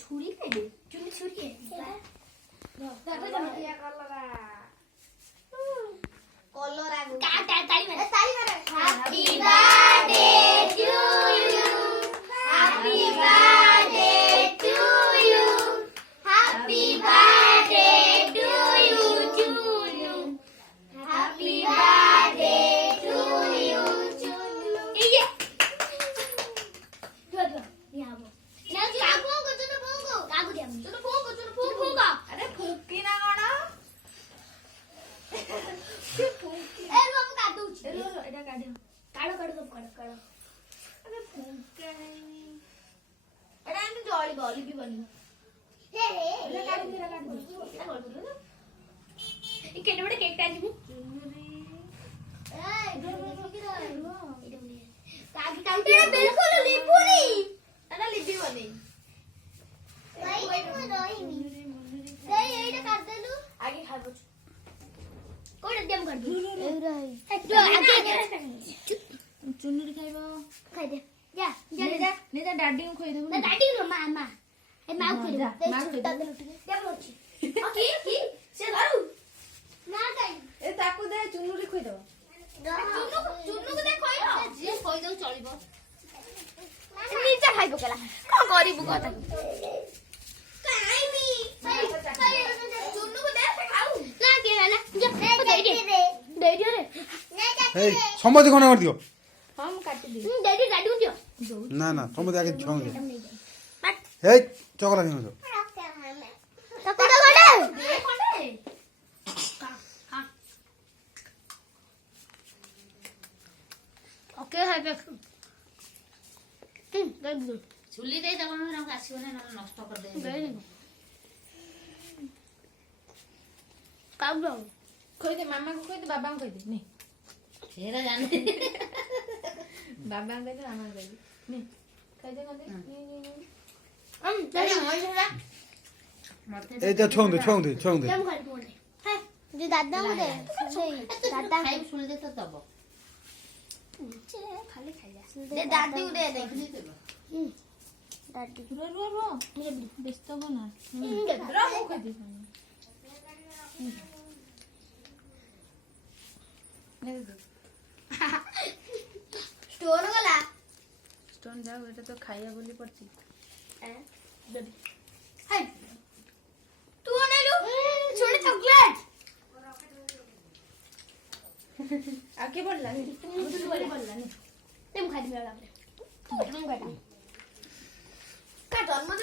छुरी खाइबे चुनी छुरी है कलर आगो ताली मारे happy birthday to you happy birthday to you happy birthday to you Chunu happy birthday to you Chunu ये दो यहां वो ना कागो को चलो पोंगो कागो दे चलो पोंगो अरे फूकी ना कोना फूकी ए बाबू काटू ए लो एटा काढो काढो सब काढो अरे फूके नहीं एटा हम जॉली बॉली भी बनी हे रे एटा काढो एटा बोल ना ये केटे बड़े केक काटी मु ए इधर की रहा है वो एटा बोली काटी काटी एटा बिल्कुल लिपुरी एटा लिपि बनी भाई मैं रोईनी ए एटा काट देलु आगे खाबो कोड देम कर दू एउरा है जो आगे चुनुरी खाइबो खाइ दे जा जा डाडी को खोइ देबो ना डाडी रो मामा ए माउ खोइ दे मा छुटा दे लुट के देम मोची की से लाउ ना काई ए ताकू दे चुनुरी खोइ दो चुनु को दे खोइ रो जे खोइ दउ चलिबो नीचे खाइबो केला कोन करिबु कथा काइनी चुनु को दे खाऊ ना के ना जा दे दे रे ए समझ कोन कर दियो हम काट दी दे डाडी को दियो ना ना समझ आगे छोड़ दे ए चोकला नहीं हो तो कोडा कोडा दे कोडे हां ओके हाय बैक गड चुली दे दबा में रंग आसीबो ना नष्ट कर दे काम दो खोइ दे मामा को खोइ दे बाबा को खोइ दे नहीं फेरा जाने बाबा को दे मामा को दे नहीं खोइ दे नहीं चलो हो जा मते ए जा छोड़ दे जम कर बोल है जो दादा को दे दादा खाइ सुल दे तो दबो खाली खाई जा दे दादी को दे दे दादी रो व्यस्त हो ना रो को खोइ दे स्टोन गला स्टोन जाओ एटा तो खाइया बोली पड़ची हाय तू नेलु छोटे चॉकलेट आके पड़ला मुझे बोले बोलला नहीं तुम खाई मेरा तुम खाई का जन्म